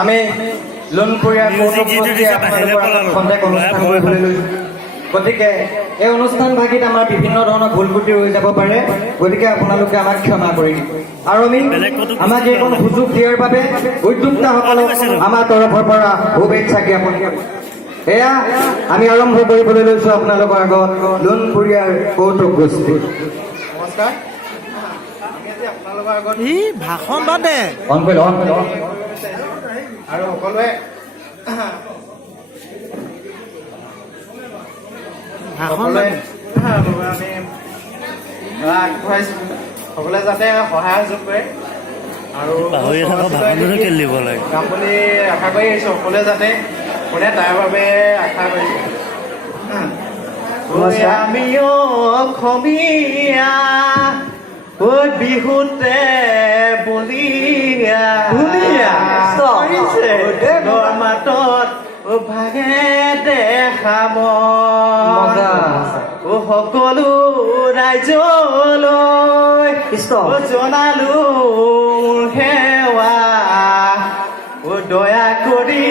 আমি লোণপুৰীয়া খন্তেক অনুষ্ঠান কৰিবলৈ লৈছোঁ। গতিকে এই অনুষ্ঠান ভাগিত আমাৰ বিভিন্ন ধৰণৰ ভুল ত্ৰুটি হৈ যাব পাৰে, গতিকে আপোনালোকে আমাক ক্ষমা কৰি দিব। আৰু আমাক এইকণ সুযোগ দিয়াৰ বাবে উদ্যোক্তাসকলক আমাৰ তৰফৰ পৰা শুভেচ্ছা জ্ঞাপন কৰিছোঁ। এয়া আমি আৰম্ভ কৰিবলৈ লৈছোঁ আপোনালোকৰ আগত লোণপুৰীয়াৰ কৌতুক গোষ্ঠী। নমস্কাৰ। আপোনালোকৰ আগত ভাষণ বাদে আৰু সকলোৱে আগবঢ়াইছোঁ, সকলোৱে যাতে সহায় সহযোগ কৰে আৰু যাম বুলি আশা কৰি আহিছোঁ। সকলোৱে যাতে শুনে তাৰ বাবে আশা কৰিছোঁ। আমি অসমীয়া বিহুতে বলিয়া মাতত ভাগে দেখা সকলো ৰাইজলৈ জনালো সেৱা দয়া কৰি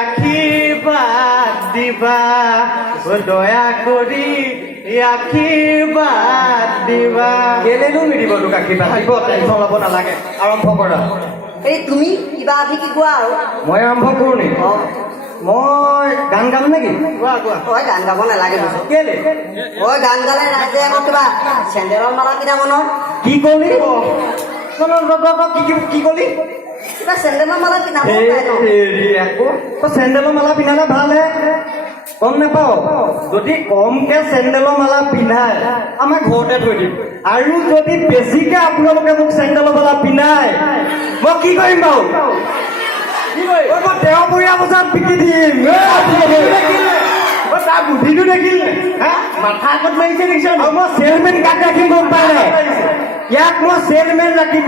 আশীৰ্বাদ দিবা, দয়া কৰি আশীৰ্বাদ দিবা। কেলেনো নিদিব তোক আশীৰ্বাদ দিব, টেনশ্যন ল'ব নালাগে। আৰম্ভ কৰা। এই তুমি কিবা আধি কি কোৱা আৰু মই আৰম্ভ কৰোঁ নি? মই গান গাম নেকি? কোৱা কোৱা। তই গান গাব নালাগে। কেলে? তই গান গালে ৰাইজে আকৌ কিবা চেণ্ডেলৰ মালা পিন্ধাব নহয়। কি কলি? কি কলি? কিবা চেণ্ডেলৰ মালা পিন্ধাব আকৌ তই চেণ্ডেলৰ মালা পিন্ধালে ভালহে। গম নাপাওঁ, যদি কমকে চেণ্ডেলৰ মালা পিন্ধাই আমাৰ ঘৰতে থৈ দিম, আৰু যদি বেছিকে আপোনালোকে মোক চেণ্ডেলৰ মালা পিন্ধাই মই কি কৰিম বাৰু? মই দেওবৰীয়া বজাৰত পিটি দিম। তাৰ বুদ্ধিটো দেখিল, মাথা আগত মাৰিছে দেখিছ। মই চেলমেন কাক ৰাখিম গম পাই নাই? ইয়াক মই চেলমেন ৰাখিম।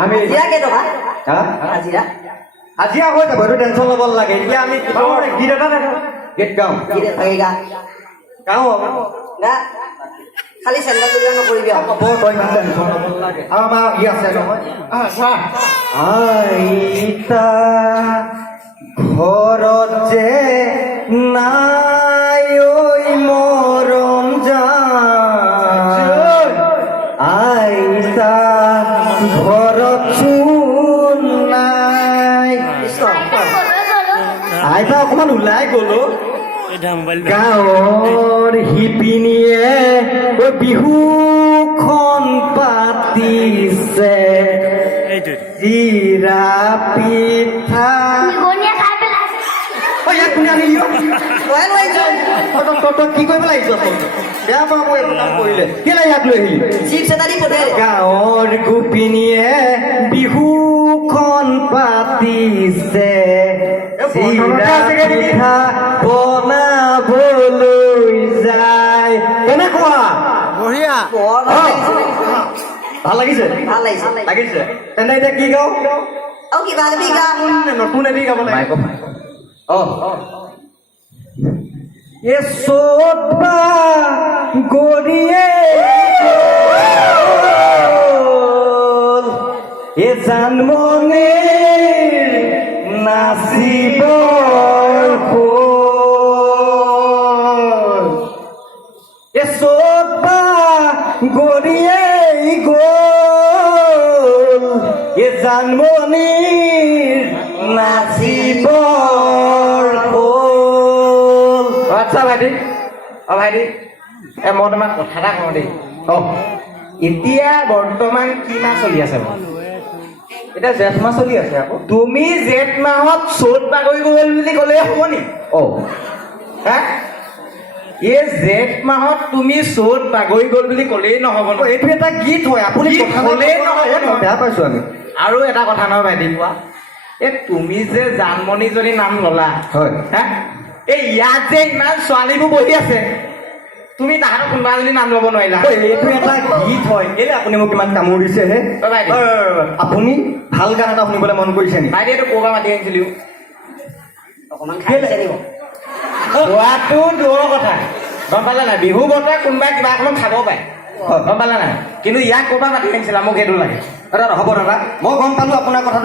আমি কেইটকা হাজিৰা? হাজিৰা হৈ যাব, এইটো টেনশ্যন ল'ব নালাগে। এতিয়া আমি গীত এটা গীত গাওঁ খালি চেণ্ডেল বুলিও নকৰিবি আৰু তই ইমান টেনশ্যন ল'ব নালাগে। আৰু আমাৰ ই আছে নহয়, আইতা ঘৰত যে নাই মৰম যায়, আইতা ঘৰত চোন নাই। আইতা অকমান ওলাই গলো, গাঁৱৰ শিপিনীয়ে বিহুখন পাতিছে, চিৰা পিঠা কি কৰিব লাগিছ? বেয়া পাওঁ মই এইটো কাম কৰিলে। কেলে ইয়াক লৈ আহিলি? গাঁৱৰ গোপিনীয়ে বিহুখন পাতিছে, চিৰা পিঠা বনাবলৈ যায়। কেনেকুৱা? বঢ়িয়া। ভাল লাগিছে? ভাল লাগিছে লাগিছে। তেন্তে এতিয়া কি গাওঁ? আৰু কিবা কিবি গা নতুন এটি গাব লাগে। চোবা গৰিয়ে জানমনে নাচিব চোবা গৰিয়ে গল জানমনিৰ নাচিব। আচ্ছা ভাইটি, ভাইটি মই তোমাক কথা এটা কওঁ দেই। এতিয়া বৰ্তমান কি মাহ চলি আছে বাৰু? এতিয়া জেঠ মাহ চলি আছে। আকৌ তুমি জেঠ মাহত চ'ত বাগৰি গ'ল বুলি ক'লে হ'ব নি? এই জেঠ মাহত তুমি চ'ত বাগৰি গ'ল বুলি ক'লেই নহ'ব ন। এইটো এটা গীত হয়, আপুনি ক'লেই নহয়। বেয়া পাইছোঁ আমি। আৰু এটা কথা নহয় ভাইটি, কোৱা এই তুমি যে জানমণিজনী নাম ল'লা, হয় এই ইয়াত যে ইমান ছোৱালীবোৰ বহি আছে, তুমি তাহাঁতৰ কোনোবা এজনী নাম ল'ব নোৱাৰিলা? এইটো এটা গীত হয়। কেলে আপুনি মোক ইমান কামোৰ দিছে হে? আপুনি ভাল গান এটা শুনিবলৈ মন কৰিছে নি? বাইদেউ এইটো ক'ৰ পৰা মাতি আনিছিলি? অকণমান খাই দিব খোৱাটো দূৰৰ কথা, গম পালে নাই? বিহু বতৰা কোনোবাই কিবা অকণমান খাব পাৰে। গম পালা নাই কিন্তু ইয়াক ক'ৰবাত মাতি আনিছিলা মোক সেইটো লাগে দাদা হ'ব দাদা মই গম পালোঁ আপোনাৰ কথাটো